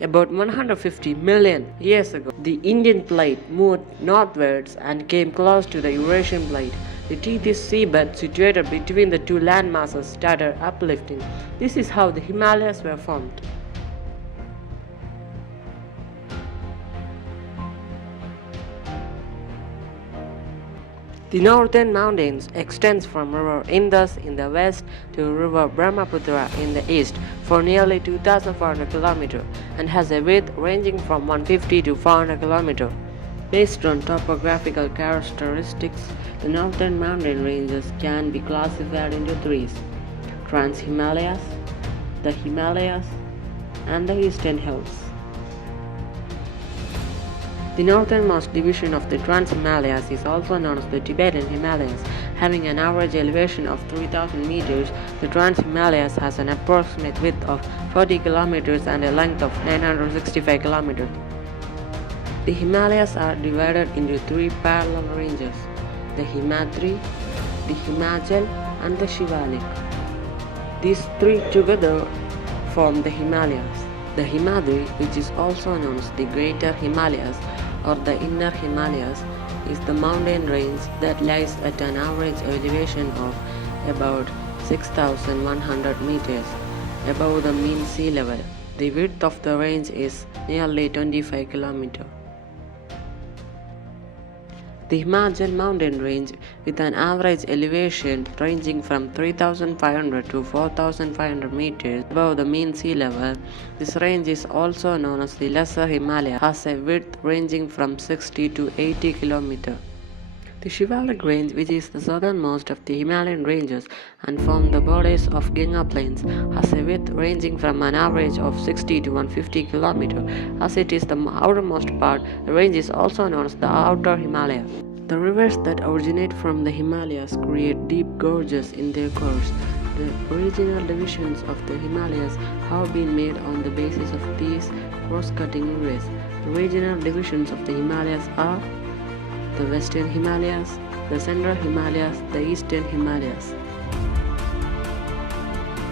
About 150 million years ago, the Indian plate moved northwards and came close to the Eurasian plate. The Tethys seabed situated between the two land masses started uplifting. This is how the Himalayas were formed. The northern mountains extends from river Indus in the west to river Brahmaputra in the east for nearly 2,400 km and has a width ranging from 150 to 400 km. Based on topographical characteristics, the northern mountain ranges can be classified into three: Trans-Himalayas, the Himalayas, and the Eastern Hills. The northernmost division of the Trans-Himalayas is also known as the Tibetan Himalayas. Having an average elevation of 3,000 meters, the Trans-Himalayas has an approximate width of 40 kilometers and a length of 965 kilometers. The Himalayas are divided into three parallel ranges: the Himadri, the Himachal, and the Shivalik. These three together form the Himalayas. The Himadri, which is also known as the Greater Himalayas or the Inner Himalayas, is the mountain range that lies at an average elevation of about 6,100 meters above the mean sea level. The width of the range is nearly 25 kilometers. The Himachal mountain range, with an average elevation ranging from 3,500 to 4,500 meters above the mean sea level. This range is also known as the Lesser Himalaya, has a width ranging from 60 to 80 kilometers. The Shivalik range, which is the southernmost of the Himalayan ranges and forms the borders of Ganga plains, has a width ranging from an average of 60 to 150 kilometers. As it is the outermost part, the range is also known as the Outer Himalayas. The rivers that originate from the Himalayas create deep gorges in their course. The regional divisions of the Himalayas have been made on the basis of these cross-cutting rivers. The regional divisions of the Himalayas are the Western Himalayas, the Central Himalayas, the Eastern Himalayas.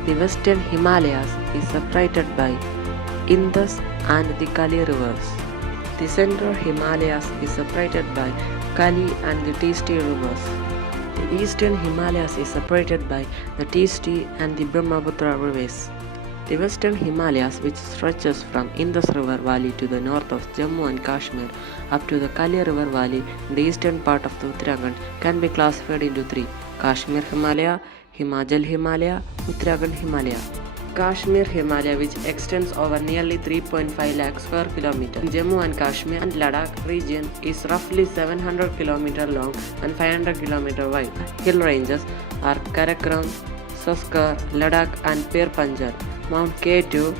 The Western Himalayas is separated by Indus and the Kali rivers. The Central Himalayas is separated by Kali and the Teesti rivers. The Eastern Himalayas is separated by the Teesti and the Brahmaputra rivers. The Western Himalayas, which stretches from Indus River Valley to the north of Jammu and Kashmir up to the Kali River Valley in the eastern part of the Uttarakhand, can be classified into three: Kashmir Himalaya, Himachal Himalaya, Uttarakhand Himalaya. Kashmir Himalaya, which extends over nearly 3.5 lakh square kilometers in Jammu and Kashmir and Ladakh region, is roughly 700 km long and 500 km wide. Hill ranges are Karakoram, Saskar, Ladakh and Pir Panjal. Mount K2,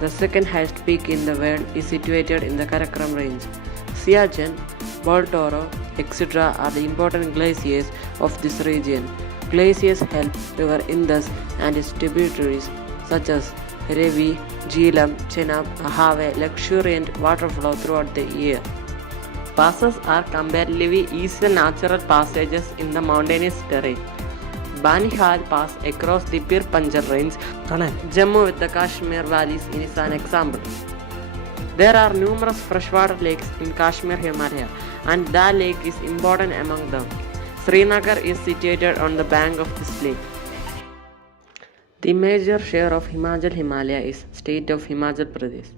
the second highest peak in the world, is situated in the Karakoram range. Siachen, Baltoro, etc. are the important glaciers of this region. Glaciers help River Indus and its tributaries such as Ravi, Jhelum, Chenab have a luxuriant water flow throughout the year. Passes are comparatively easy natural passages in the mountainous terrain. Banihal Pass across the Pir Panjal range, Jammu with the Kashmir valleys is an example. There are numerous freshwater lakes in Kashmir Himalaya, and Dal Lake is important among them. Srinagar is situated on the bank of this lake. The major share of Himachal Himalaya is state of Himachal Pradesh.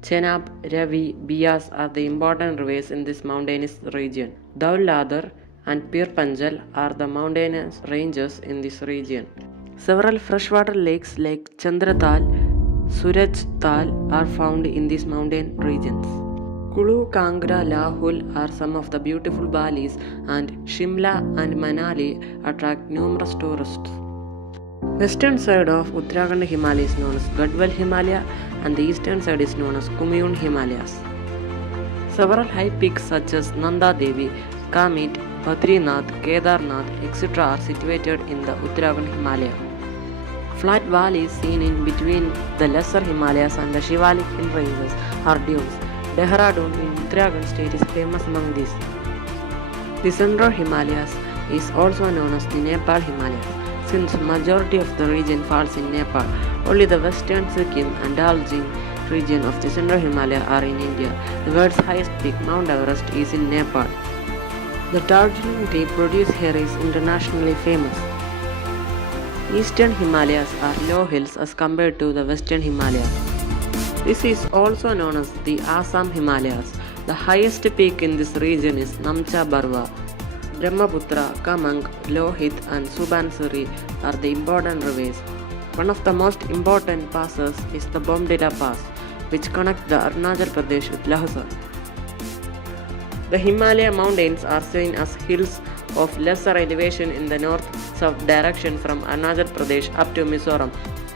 Chenab, Ravi, Bias are the important rivers in this mountainous region. Dauladhar and Pir Panjal are the mountainous ranges in this region. Several freshwater lakes like Chandratal, Suraj Tal are found in these mountain regions. Kulu, Kangra, Lahul are some of the beautiful valleys, and Shimla and Manali attract numerous tourists. Western side of Uttarakhand Himalaya is known as Gadwal Himalaya and the eastern side is known as Kumyun Himalayas. Several high peaks such as Nanda Devi, Kamit, Badrinath, Kedarnath, etc. are situated in the Uttarakhand Himalaya. Flat valleys seen in between the Lesser Himalayas and the Shivalik hill ranges are dunes. Dehradun in Uttarakhand state is famous among these. The Central Himalayas is also known as the Nepal Himalayas. Since majority of the region falls in Nepal, only the western Sikkim and Darjeeling region of the Central Himalaya are in India. The world's highest peak, Mount Everest, is in Nepal. The Darjeeling tea produced here is internationally famous. Eastern Himalayas are low hills as compared to the Western Himalayas. This is also known as the Assam Himalayas. The highest peak in this region is Namcha Barwa. Brahmaputra, Kamang, Lohit and Subansuri are the important rivers. One of the most important passes is the Bomdila Pass, which connects the Arunachal Pradesh with Lhasa. The Himalaya mountains are seen as hills of lesser elevation in the north-south direction from Arunachal Pradesh up to Mizoram.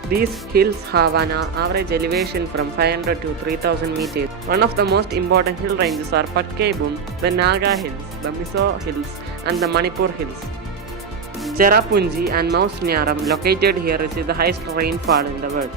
These hills have an average elevation from 500 to 3000 meters. One of the most important hill ranges are Patkai Bum, the Naga Hills, the Mizo Hills and the Manipur Hills. Cherrapunji and Mount Nyaram located here receive the highest rainfall in the world.